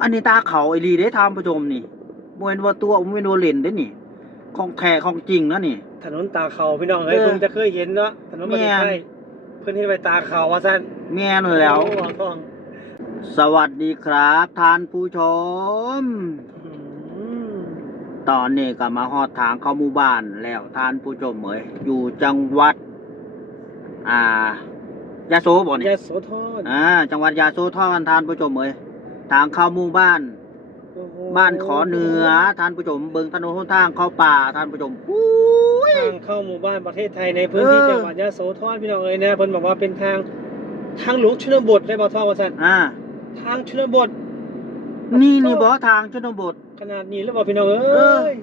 อันนี้ตาเขาไอ้ลีได้ทำผู้ชมนี่บ่แม่นว่าตัวบ่แม่นว่าเล่นเด้นี่ของแท้ของจริงนะนี่ถนนตาเขาพี่น้องเอ้ยเพิ่งจะเคยเห็นเนาะถนนประเทศไทยเพิ่นเฮ็ดไว้ตาเขาว่าซั่นแม่นแล้ว โอ้ท้อง สวัสดีครับท่านผู้ชม อืม ตอนนี้ก็มาฮอดทางเข้าหมู่บ้านแล้วท่านผู้ชมเอ้ยอยู่จังหวัดยะโสบ่นี่ ยโสธร จังหวัดยะโสธรท่านผู้ชมเอ้ยทางเข้าหมู่บ้าน โอ้โห บ้านขอเหนือท่านผู้ชมเบิ่งถนนหนทางเข้าป่าท่านผู้ชมอุ้ย ทางเข้าหมู่บ้านประเทศไทยในพื้นที่จังหวัดยโสธรพี่น้องเอ้ยนะเพิ่นบอกว่าเป็นทางหลวงชนบทได้บ่ท้องว่าซั่นทางชนบท นี่บ่ทางชนบท ขนาดนี้แล้วบ่พี่น้องเอ้ย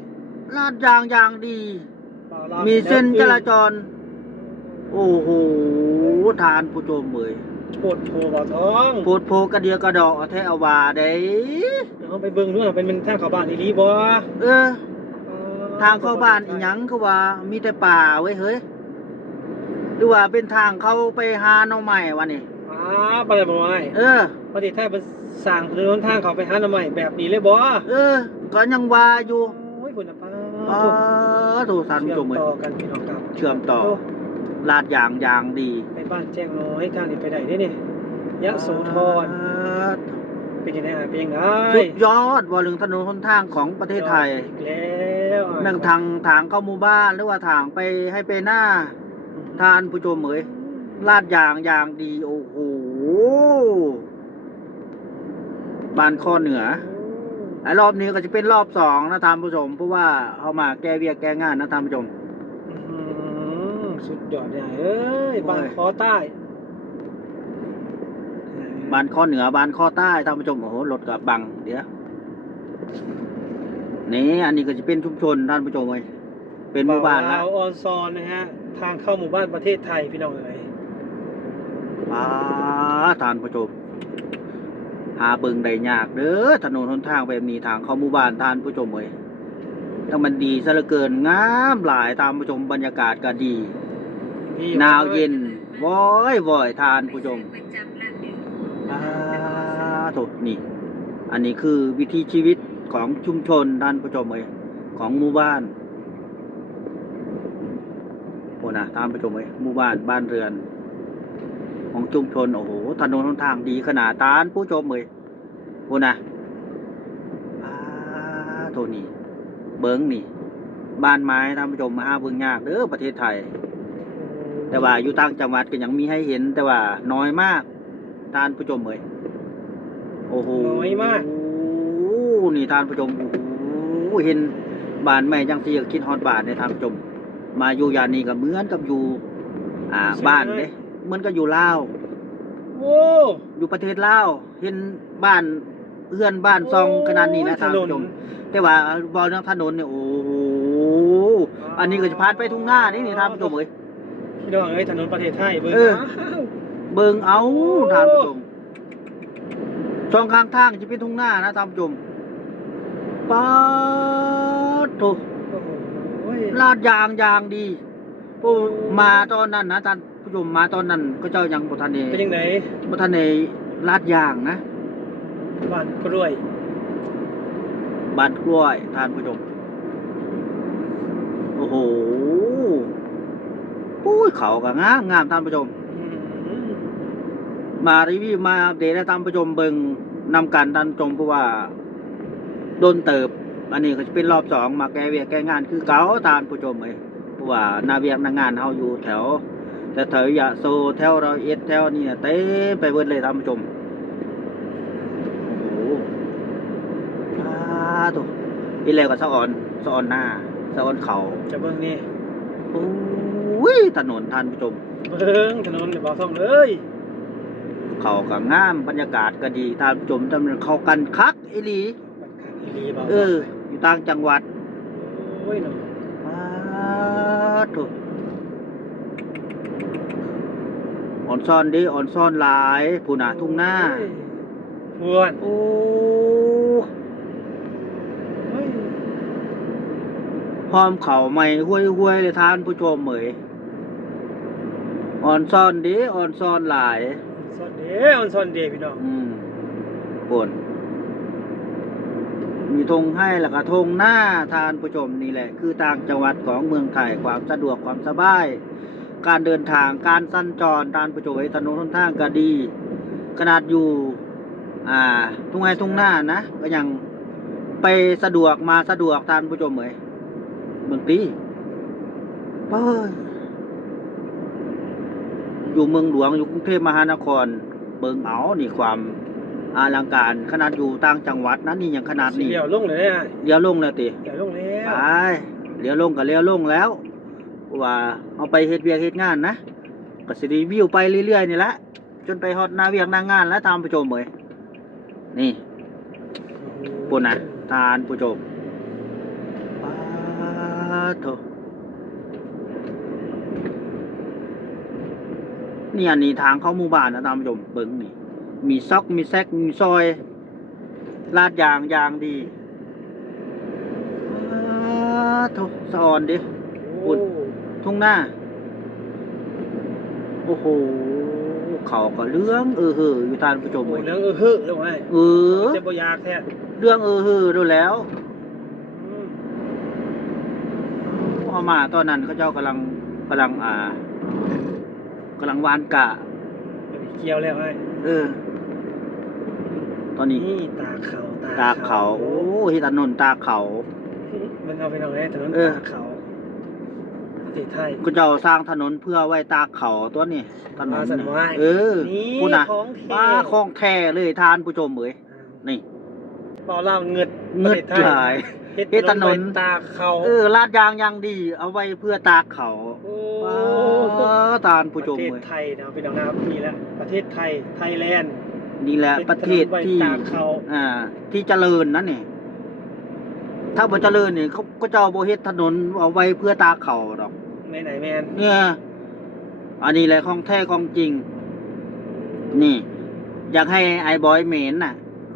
ลาดยางอย่างดี มีเส้นจราจร โอ้โหทานผู้ชมเอ้ย โพดโพบ่ท้อง โพดโพกระเดียกระดอกเอาแท้เอาว่าได้ เดี๋ยวเราไปเบิ่งดูนะเป็นทางเข้าบ้านอีหลีบ่ ทางเข้าบ้านอีหยังเขาว่ามีแต่ป่าเว้ยเฮ้ยหรือว่าเป็นทางเข้าไปหาหน่อไม้วะนี่บ่ได้บ่ไม้ประเทศไทยเพิ่นสร้างถนนทางเข้าไปหาหน่อไม้แบบนี้เลยบ่ก็ยังว่าอยู่โอ้ยพุ่นน่ะป้า ถูกทานผู้ชมเอ้ย ต่อกันพี่น้องครับ เชื่อมต่อลาดยางอย่างดี ไปบ้านแจ้งน้อยทางนี้ไปได้เด้นี่ยโสธรเป็นจังได๋เป็นจังได๋ สุดยอดว่าเรื่องถนนหนทางของประเทศไทย อีกแล้ว นั่งทางเข้าหมู่บ้านหรือว่าทางไปให้ไปหน้าทานผู้ชมเอ๋ยลาดยางอย่างดีโอ้โหบ้านข้อเหนือไอ้รอบนี้ก็จะเป็นรอบสองนะท่านผู้ชมเพราะว่าเอามาแก้เวียกแก้งานนะท่านผู้ชม สุดยอดใหญ่เอ้ยบ้านคอใต้ บ้านข้อเหนือบ้านข้อใต้ท่านผู้ชมโอ้โหรถกับบังเดี๋ยวนี่อันนี้ก็จะเป็นชุมชนท่านผู้ชมเลยเป็นหมู่บ้านแล้ว ออนซอนนะฮะทางเข้าหมู่บ้านประเทศไทยพี่น้องเอ๋ย ท่านผู้ชมหาเบิ่งได้ยากเด้อถนนหนทางแบบนี้ทางเข้าหมู่บ้านท่านผู้ชมเอ้ยถ้ามันดีซะเหลือเกินงามหลายท่านผู้ชมบรรยากาศก็ดีหนาวเย็นว้อยท่านผู้ชมถูกนี่อันนี้คือวิถีชีวิตของชุมชนท่านผู้ชมเอ้ยของหมู่บ้านโอ้นะท่านผู้ชมเอ้ยหมู่บ้านบ้านเรือนของชุมชนโอ้โหถนนหนทางดีขนาดท่านผู้ชมเอ้ยโอ้นะโทนี่เบิ้งนี่บ้านไม้ท่านผู้ชมมาหาเบิ่งยากเด้อประเทศไทยแต่ว่าอยู่ต่างจังหวัดก็ยังมีให้เห็นแต่ว่าน้อยมากท่านผู้ชมเอ้ยโอ้โหน้อยมาก นี่ท่านผู้ชมโอ้โหเห็นบ้านใหม่จังที่คิดฮอดบ้านในท่านผู้ชมมาอยู่ยานนี้ก็เหมือนกับอยู่บ้านเด้เหมือนกับอยู่ลาวอยู่ประเทศลาวเห็นบ้านเอื้อนบ้านซองขนาดนี้นะท่านผู้ชมแต่ว่าบอลถนนเนี่ยโอ้โหอันนี้ก็จะพาดไปทุ่งนานี่ท่านผู้ชมเอ้ย พี่น้องเอ้ยถนนประเทศไทยเบิ่งเอาท่านผู้ชมสองข้างทางจะเป็นทุ่งนานะท่านผู้ชมป๊าดโถลาดยางอย่างดีมาตอนนั้นนะท่านผู้ชมมาตอนนั้นก็เจ้ายังบ่ทันได้เป็นยังไงบ่ทันได้ลาดยางนะบ้านกล้วยบ้านกล้วยท่านผู้ชมโอ้โหปุ้ยเขาก็งามท่านผู้ชมมารีวิวมาอัปเดตให้ท่านผู้ชมเบิ่งนำกันท่านผู้ชมเพราะว่าโดนเติบอันนี้ก็จะเป็นรอบสองมาแก้เวียกแก้งานคือเก่าท่านผู้ชมเอ้ยเพราะว่านาเวียกนางานเฮาอยู่แถวยะโสแถวร้อยเอ็ดแถวนี่เต็มไปเบิดเลยท่านผู้ชมโอ้โหตัวอีแล้วก็สะออนหน้าสะออนเขาจะเบิ่งนี่โอ้ยถนนท่านผู้ชมเบิ่งถนนบ่ซ่องเลย เขาก็งามบรรยากาศก็ดีท่านผู้ชมจำเข้ากันคักอีหลีอยู่ต่างจังหวัดโอ้ยเนาะถูกอ่อนซ่อนดิอ่อนซ่อนหลายผู้น่ะทุ่งหน้าพวนโอ้หอมเข่าใหม่ห้วยเลยท่านผู้ชมเหมยอ่อนซ่อนดิอ่อนซ่อนหลายซ่อนเด้พี่น้องปวน มีธงให้แล้วก็ธงหน้าทานผู้ชมนี่แหละคือต่างจังหวัดของเมืองไทยความสะดวกความสบายการเดินทางการสัญจรทานผู้ชมถนนหนทางก็ดีขนาดอยู่ทุ่งไร่ทุ่งนานะก็ยังไปสะดวกมาสะดวกทานผู้ชมเมืองตีเป้ยอยู่เมืองหลวงอยู่กรุงเทพมหานครเบิ่งเอานี่ความอลังการขนาดอยู่ต่างจังหวัดนั้นนี่ยังขนาดนี้ เดี๋ยวลงเลยเนี่ย เลี้ยวลงแล้วติ เดี๋ยวลงแล้ว ไปเลี้ยวลงก็เลี้ยวลงแล้วว่าเอาไปเฮ็ดเวียกเฮ็ดงานนะก็สิรีวิวไปเรื่อยๆนี่แหละจนไปฮอดหน้าเวียกหน้างานแล้วตามผู้ชมเอ้ยนี่ปุ่นน่ะทานผู้ชมปาโถนี่อันนี้ทางเข้าหมู่บ้านนะตามผู้ชมเบิ่งนี่มีซอกมีแซกมีซอยลาดยางดีโถสะออนดิ ปุ่น ทุ่งหน้าโอ้โหเขาก็เรื่องอยู่ทานผู้ชม โอ้ เลย เรื่องฮึแล้วไงจะบ่อยากแท้ เรื่องดูแล้วเอามาตอนนั้นเขาเจ้ากำลังวานกะ เกี่ยวแล้วไง ตอนนี้ นี่ตาเขา โอ้ที่ถนนตาเขา มันเอาไปทางไหนถนนตาเขาประเทศไทย ก็เจ้าสร้างถนนเพื่อไว้ตาเขาตัวนี้ถนน สันไว้ นี่ พูดนะ ของแท้ ของแท้เลยทานผู้ชมเอ้ยนี่ เปล่าเล่าเงิด เงืดหลาย เฮ็ดถนน ตาเขา ลาดยางยังดี เอาไว้เพื่อตากเขา โอ้ ทานผู้ชม ประเทศ เอ้ย ไทยนะพี่น้องนะครับนี่แหละประเทศไทยไทยแลนด์ นี่แหละประเทศที่ ตากเขา ที่เจริญนั่นนี่ถ้าบ่เจริญนี่เขาก็เจ้าบ่เฮ็ดถนนเอาไว้เพื่อตากเขาดอก ไหนแมน เนี่ยอันนี้แหละของแท้ของจริง นี่ อยากให้ไอ้บอยเหม็นน่ะ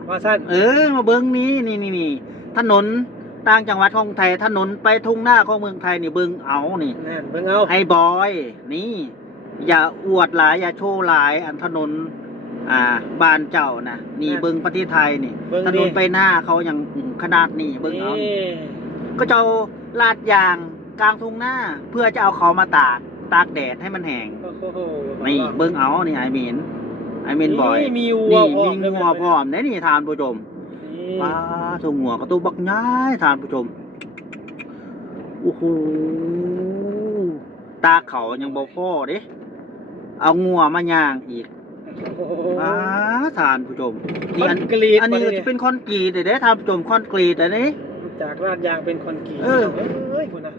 ว่าสั้น มาเบิ้งนี้นี่ถนนต่างจังหวัดของไทยถนนไปทุ่งหน้าของเมืองไทยนี่เบิ้งเอานี่ นั่นเบิ่งเอา ไอ้บอยนี่ อย่าอวดหลายอย่าโชว์หลายอันถนนบ้านเจ้านะนี่เบิ้งประเทศไทยนี่ถนนไปหน้าเขายังขนาดนี้เบิ้งเอาก็เจ้าลาดยางกลางทุ่งหน้า เพื่อจะเอาเขามาตากแดดให้มันแห้ง โอ้โห นี่เบิ้งเอานี่ไอเมนบอย มีวัว นี่มีงัวพร้อมได้นี่ทานผู้ชมปลาถุงงัวกระตุกบักย้ายทานผู้ชมโอ้โหตาเขายังบ่พอเด้เอางัวมาย่างอีกทานผู้ชมนี่อันนี้ก็จะเป็นคอนกรีตเด้ทานผู้ชมคอนกรีตอันนี้ จากลาดยางเป็นคอนกรีตคุณนะ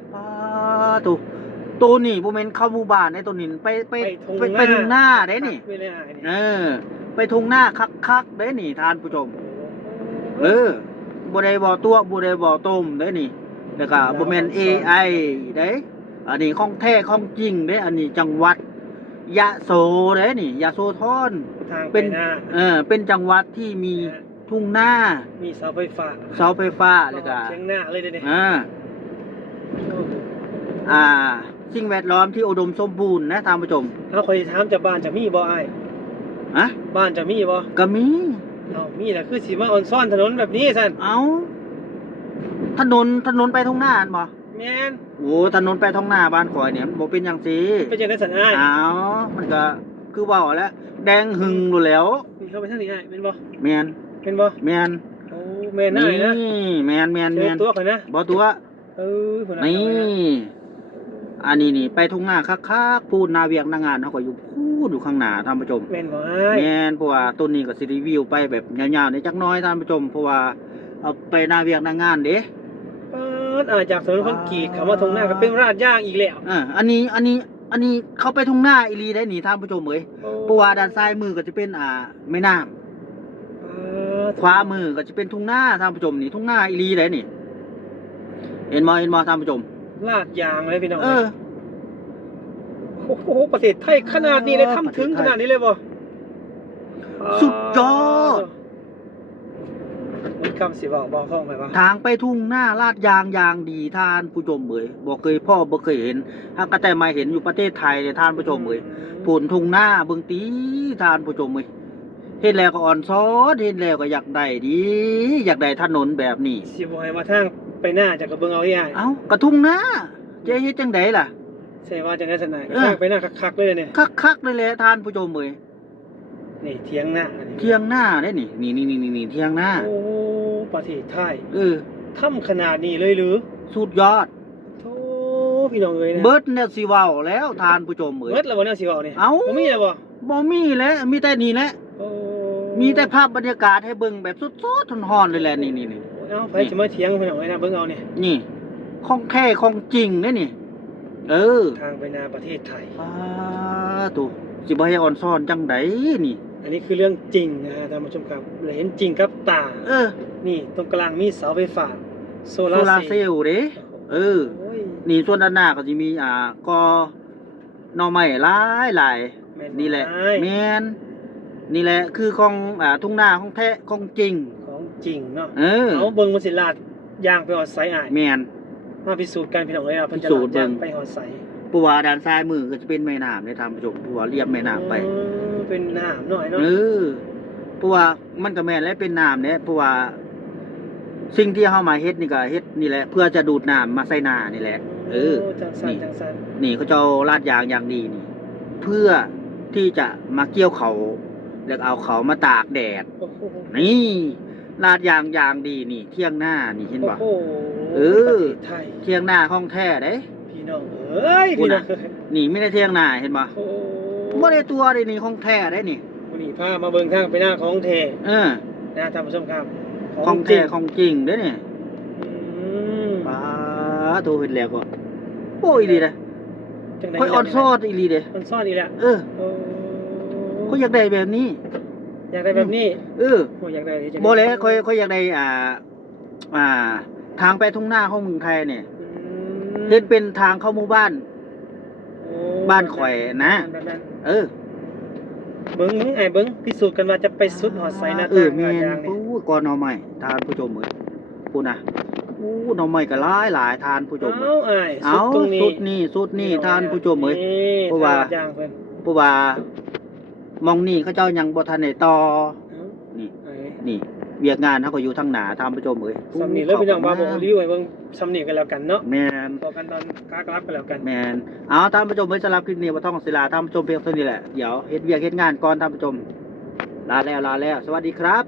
ตัวนี่บ่แม่นเข้าหมู่บ้านในตัวนี้ไปทุ่งหน้าเด้นี่ไปทุ่งหน้าคักๆเด้นี่ทานผู้ชมบ่ได้บ่ตัวบ่ได้บ่ต้มเด้นี่แล้วก็บ่แม่น AI เด้อันนี้ของแท้ของจริงเด้อันนี้จังหวัดยะโสเด้นี่ยะโสธรเป็นจังหวัดที่มีทุ่งหน้ามีเสาไฟฟ้าแล้วก็ เชียงหน้าเลยเด้สิ่งแวดล้อมที่อุดมสมบูรณ์นะท่านผู้ชมเอาคอยถามจากบ้านจะมีบ่อ้ายบ้านจะมีบ่ก็มีมีแหละคือสิมาออนซ่อนถนนแบบนี้ซั่นถนนไปทุ่งหน้าบ่แม่นโอ้ถนนไปทุ่งหน้าบ้านข่อยเนี่ยบ่เป็นจังซี่เป็นจังได๋ซั่นอ้ายมันก็คือเว้าแล้วแดงหึงอยู่แล้วนี่เข้าไปทางนี้อ้ายแม่นบ่แม่นเป็นบ่แม่นโอ้แม่นอ้ายนะนี่แม่นตัวกันนะบ่ตัวพุ่นน่ะนี่อันนี้นี่ไปทุ่งหน้าคักๆพูดนาเวียงนางานเขาก็อยู่พูดอยู่ข้างหน้าท่านผู้ชมแม่นบ่อ้ายแม่นเพราะว่าต้นนี้ก็สิรีวิวไปแบบยาวๆในจักน้อยท่านผู้ชมเพราะว่าเอาไปนาเวียงนางานเด้จากถนนคอนกรีตเข้ามาทุ่งหน้าก็เป็นราดยางอีกแล้วอันนี้เขาไปทุ่งหน้าอีหลีได้นี่ท่านผู้ชมเอ้ยเพราะว่าด้านซ้ายมือก็จะเป็นแม่น้ำขวามือก็จะเป็นทุ่งหน้าท่านผู้ชมนี่ทุ่งหน้าอีหลีได้นี่เห็นบ่ท่านผู้ชมลาดยางเลยพี่น้องโอ้โหประเทศไทยขนาดนี้เลยทำถึงขนาดนี้เลยบ่สุดยอดมันคำสิบอกท่องไปบ่ทางไปทุ่งหน้าลาดยางดีท่านผู้ชมเอ้ยบ่เคยเห็นถ้าก็แต่มาเห็นอยู่ประเทศไทยเนี่ยท่านผู้ชมเอ้ยผลทุ่งหน้าเบิ่งตีท่านผู้ชมเอ้ย เฮ็ดแล้วก็อ่อนซ้อนเฮ็ดแล้วก็อยากได้ดีอยากได้ถนนแบบนี้ สิบ่ให้มาทางไปหน้าจากกระเบื้องเอาง่าย เอ้ากระทุ่งนาเจ๊เฮ็ดจังไดล่ะ ๆใช่ว่าจังได๋ซั่นน่ะทางไปหน้าคักๆเลยเนี่ย คักๆเลยแหละท่านผู้ชมเอ้ย นี่เถียงหน้าอันนี้ เที่ยงหน้าเด้นี่นี่เที่ยงหน้า โอ้ประเทศไทย เออ ทำขนาดนี้เลยหรือ สุดยอด โธ่พี่น้องเอ้ยนะ เบิดเนี่ยสิเว้าแล้วท่านผู้ชมเอ้ย เบิดแล้วบ่แนวสิเว้านี่ เอ้า บ่มีแล้วบ่ บ่มีแล้วมีแต่นี่แหละ โอ้ มีแต่ภาพบรรยากาศให้เบิ่งแบบสดๆร้อนๆเลยแหละนี่ เอ้าไผสิมาเถียงพี่น้องเอ้ยนะเบิ่งเอานี่ นี่ของแท้ของจริงเด้นี่ เออ ทางไปหน้าประเทศไทย ปาตุสิบ่ให้อ่อนซ่อนจังไดนี่ อันนี้คือเรื่องจริงนะฮะท่านผู้ชมครับเราเห็นจริงกับตา เออ นี่ตรงกลางมีเสาไฟฟ้าโซ โซ ลา ลา ร์ ร์ เซ เซ ล ล ล์ ล์เด้เออ โอ้ย นี่ส่วนด้านหน้าก็สิมีก็หน่อไม้หลาย แม่ ๆนี่แหละ ไม้ แม่นนี่แหละคือของทุ่งนาของแท้ของจริง ของจริงเนาะ เออ เอาเบิ่งมันสิลาดย่างไปหอดไสอ้าย แม่น มาพิสูจน์กันพี่น้องเอ้ยนะเพิ่นจะ พิสู ลา จน์ ดย่าง เบิ่ง ไปหอดไส เพราะว่าด้านซ้ายมือก็จะเป็นแม่น้ำในทางผู้ชมเพราะว่าเรียบแม่น้ำไป เออเป็นน้ำหน่อยเนาะ เออเพราะว่ามันก็แม่นและเป็นน้ำเนี่ยเพราะว่าสิ่งที่เฮามาเฮ็ดนี่ก็เฮ็ดนี่แหละเพื่อจะดูดน้ำมาใส่นานี่แหละ เออ จังสัน นี่ จังสัน นี่เขาจะเอาลาดยางอย่างดีนี่ เพื่อที่จะมาเกี่ยวเขาแล้วเอาเขามาตากแดด โอ้โห นี่ลาดยางอย่างดีนี่ เที่ยงหน้านี่เห็นบ่ โอ้โห เออ ประเทศไทย เที่ยงหน้าของแท้เด้ พี่น้องเอ้ยพี่น้องเอ้ย นี่ไม่ได้เที่ยงหน้าเห็นบ่ โอ้ บ่ได้ตัวเด้นี่ของแท้เด้นี่ วันนี้พามาเบิ่งทางไปหน้าของแท้ เออ นะท่านผู้ชมครับ ของ จริ แท้ของจริงเด้นี่ อืม ป้าโตเห็นแล้วก็โอ้ยดีนะ จังใด ค่อยออนซอดอีหลีเด้ มันซ่อนอีกแล้ว เออ โอ้ ก็อยากได้แบบนี้ อยากได้แบบนี้ เออ โอ้อยากได้ที่จะ บ่แล้วค่อยอยากได้ทางไปทุ่งนาของเมืองไทยเนี่ย อืม เฮ็ดเป็นทางเข้าหมู่บ้าน โอ้ บ้านข่อยนะ แบบนั้น เออ เบิ่งไอ้เบิ่งพิสูจน์กันว่าจะไปสุดหอดไซนะ เออแม่น ทาง โอ้ นี่ ยก่อนเอาใหม่ทานผู้ชมเอ้ยพูดนะโอ้หน่อไม้ก็หลายทานผู้ชม เอาไอ้ เอา สุดตรงนี้ สุดนี่ทานผู้ชมเอ้ย นี่ เพราะว่า ทงย่างเพิ่น เพราะว่ามองนี่เขาเจ้ายังบ่ทันได้ต่อ เอา นี่ ไอ้ นี่เวียกงานเขาก็อยู่ทางหน้าทานผู้ชมเอ้ย สำนีแล้วพี่น้องว่าบอกรีไว้เบิ่งสำนีกันแล้วกันเนาะ แม่น พอกันตอนกากรับกันแล้วกัน แมนเอาท่านผู้ชมไว้สำหรับคลิปนี้บ่ต้องศิลาท่านผู้ชมเพียงเท่านี้แหละ เดี๋ยวเฮ็ดเวียกเฮ็ดงานก่อนท่านผู้ชม ลาแล้ว สวัสดีครับ